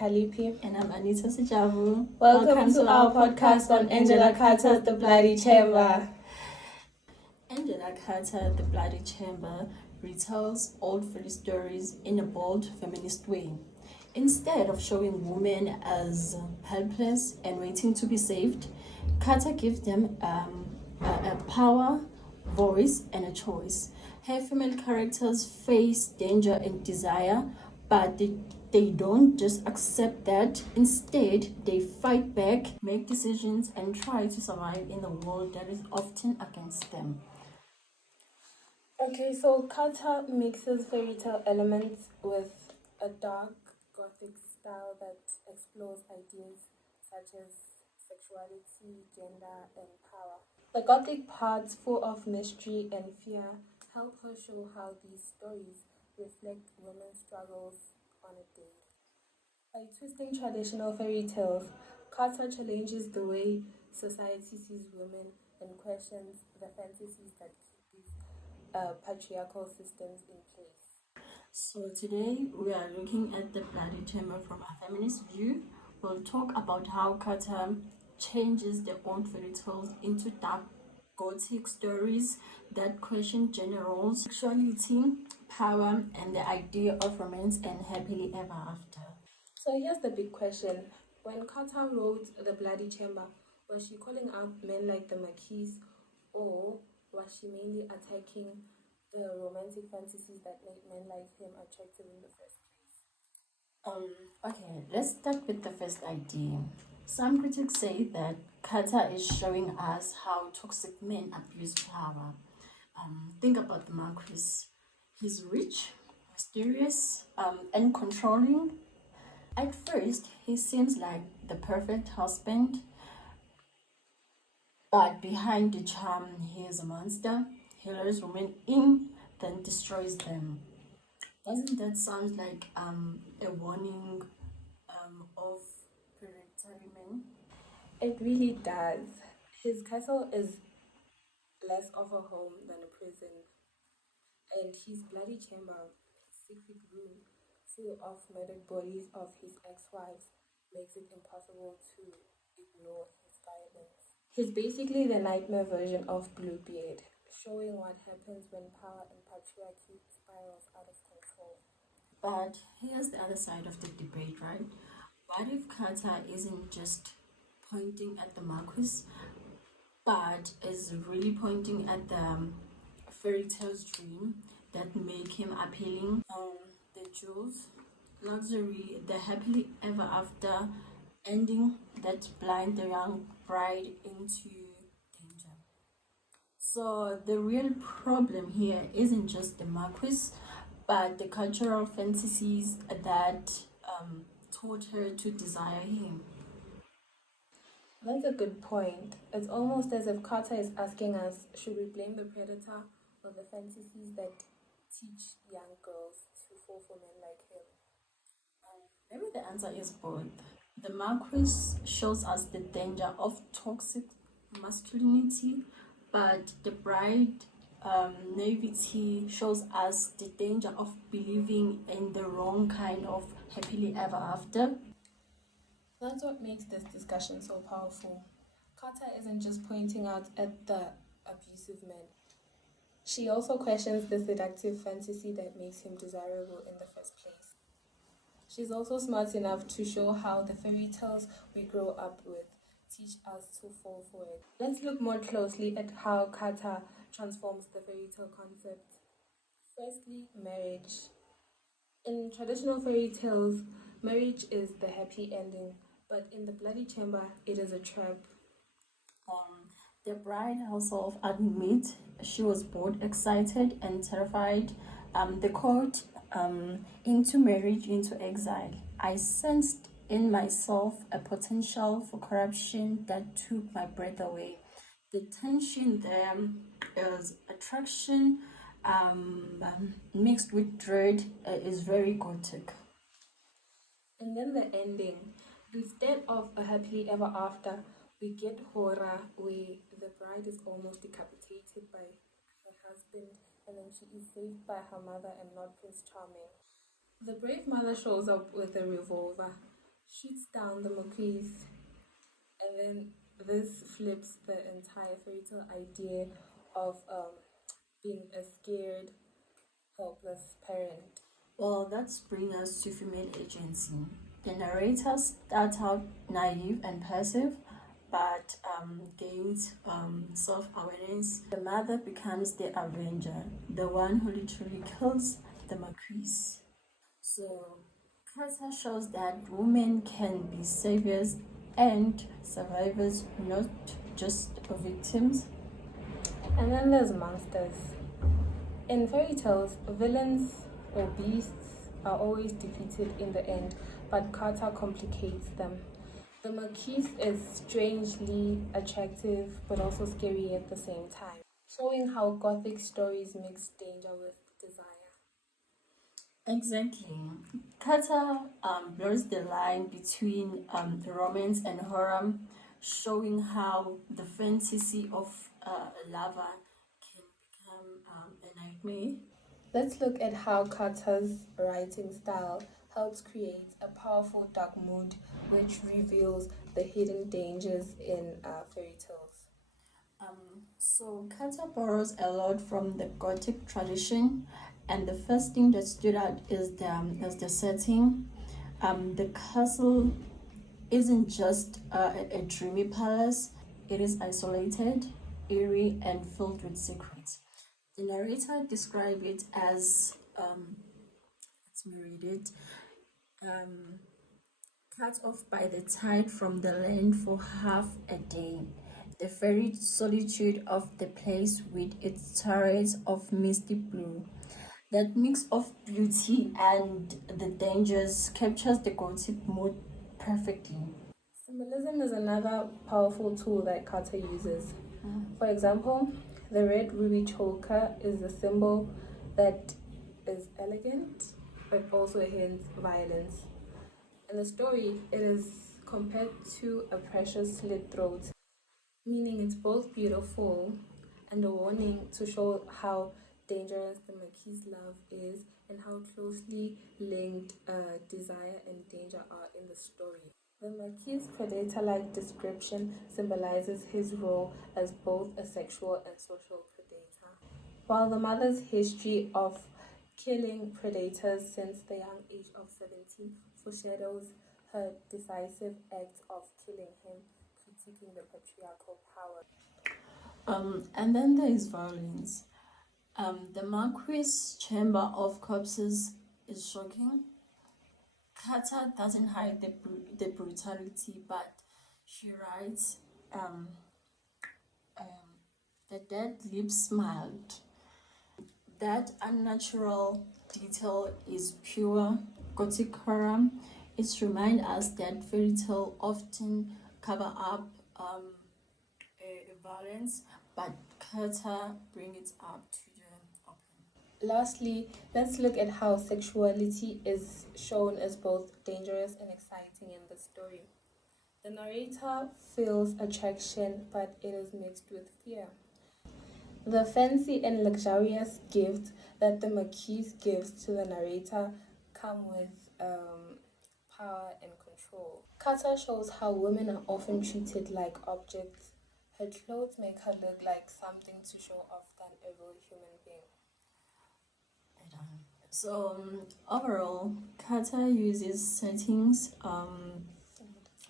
Kalipi. And I'm Anitta Nonjabulo. Welcome to our podcast on Angela Carter's The Bloody Chamber. Angela Carter, The Bloody Chamber, retells old fairy stories in a bold feminist way. Instead of showing women as helpless and waiting to be saved, Carter gives them a power, voice, and a choice. Her female characters face danger and desire, but they don't just accept that. Instead, they fight back, make decisions, and try to survive in a world that is often against them. Okay, so Carter mixes fairy tale elements with a dark Gothic style that explores ideas such as sexuality, gender, and power. The Gothic parts, full of mystery and fear, help her show how these stories reflect women's struggles on a daily. By twisting traditional fairy tales, Carter challenges the way society sees women and questions the fantasies that keep these patriarchal systems in place. So today we are looking at the Bloody Chamber from a feminist view. We'll talk about how Carter changes the old fairy tales into dark Gothic stories that question gender roles, sexuality, power, and the idea of romance and happily ever after. So here's the big question. When Carter wrote The Bloody Chamber, was she calling out men like the Marquis, or was she mainly attacking the romantic fantasies that made men like him attractive in the first place? Okay, let's start with the first idea. Some critics say that Carter is showing us how toxic men abuse power. Think about the Marquis. He's rich, mysterious, and controlling. At first, he seems like the perfect husband, but behind the charm, he is a monster. He lures women in, then destroys them. Doesn't that sound like a warning of predatory men? It really does. His castle is less of a home than a prison, and his bloody chamber, his secret room, full of murdered bodies of his ex-wives, makes it impossible to ignore his violence. He's basically the nightmare version of Bluebeard, showing what happens when power and patriarchy spirals out of control. But here's the other side of the debate, right? What if Carter isn't just pointing at the Marquis, but is really pointing at the fairy tale's dream that make him appealing? The jewels, luxury, the happily ever after ending that blind the young bride into danger. So the real problem here isn't just the Marquis, but the cultural fantasies that taught her to desire him. That's a good point. It's almost as if Carter is asking us, should we blame the predator or the fantasies that teach young girls to fall for men like him? Maybe the answer is both. The Marquis shows us the danger of toxic masculinity, but the bride naivety shows us the danger of believing in the wrong kind of happily ever after. That's what makes this discussion so powerful. Carter isn't just pointing out at the abusive men. She also questions the seductive fantasy that makes him desirable in the first place. She's also smart enough to show how the fairy tales we grow up with teach us to fall for it. Let's look more closely at how Carter transforms the fairy tale concept. Firstly, marriage. In traditional fairy tales, marriage is the happy ending, but in the Bloody Chamber, it is a trap. The bride herself admits she was both excited and terrified. The court into marriage, into exile. I sensed in myself a potential for corruption that took my breath away. The tension there is attraction mixed with dread is very gothic. And then the ending. Instead of a happily ever after, we get horror where the bride is almost decapitated by her husband and then she is saved by her mother and not Prince Charming. The brave mother shows up with a revolver, shoots down the Marquis, and then this flips the entire fairy tale idea of being a scared, helpless parent. Well, that's bring us to female agency. The narrator starts out naive and passive, but gains self awareness. The mother becomes the avenger, the one who literally kills the Marquis. So, Carter shows that women can be saviors and survivors, not just victims. And then there's monsters. In fairy tales, villains or beasts are always defeated in the end, but Carter complicates them. The Marquise is strangely attractive but also scary at the same time, showing how Gothic stories mix danger with desire. Exactly. Carter blurs the line between romance and horror, showing how the fantasy of lava can become a nightmare. Let's look at how Carter's writing style helps create a powerful dark mood which reveals the hidden dangers in fairy tales. So Carter borrows a lot from the Gothic tradition, and the first thing that stood out is the setting. The castle isn't just a dreamy palace; it is isolated, eerie, and filled with secrets. The narrator described it as let's me read it. Cut off by the tide from the land for half a day. The very solitude of the place with its turrets of misty blue. That mix of beauty and the dangers captures the Gothic mood perfectly. Symbolism is another powerful tool that Carter uses. For example, the red ruby choker is a symbol that is elegant but also hints violence. In the story, it is compared to a precious slit throat, meaning it's both beautiful and a warning to show how dangerous the Marquis' love is and how closely linked desire and danger are in the story. The Marquis' predator like description symbolizes his role as both a sexual and social predator, while the mother's history of killing predators since the young age of 17 foreshadows her decisive act of killing him, critiquing the patriarchal power. And then there is violence. The Marquis' chamber of corpses is shocking. Carter doesn't hide the brutality, but she writes, um, the dead lips smiled. That unnatural detail is pure Gothic horror. It reminds us that fairy tale often cover up violence, but Carter bring it up to the open. Lastly, let's look at how sexuality is shown as both dangerous and exciting in the story. The narrator feels attraction, but it is mixed with fear. The fancy and luxurious gifts that the Marquis gives to the narrator come with power and control. Carter shows how women are often treated like objects. Her clothes make her look like something to show off than a real human being. So overall, Carter uses settings,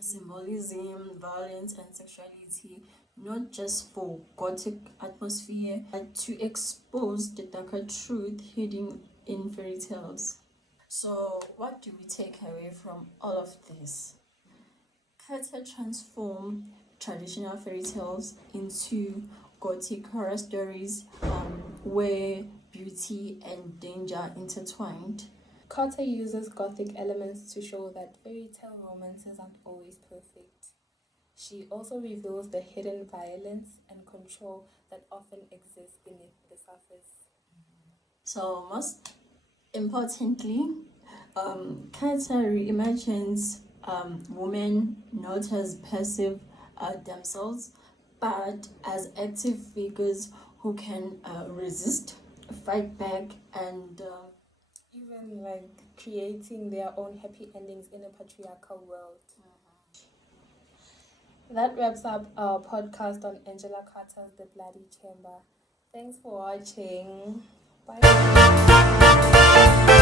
symbolism, violence, and sexuality not just for Gothic atmosphere, but to expose the darker truth hidden in fairy tales. So, what do we take away from all of this? Carter transformed traditional fairy tales into Gothic horror stories where beauty and danger intertwined. Carter uses Gothic elements to show that fairy tale romances aren't always perfect. She also reveals the hidden violence and control that often exists beneath the surface. So, most importantly, Carter reimagines women not as passive themselves, but as active figures who can resist, fight back, and even like creating their own happy endings in a patriarchal world. That wraps up our podcast on Angela Carter's The Bloody Chamber. Thanks for watching. Bye.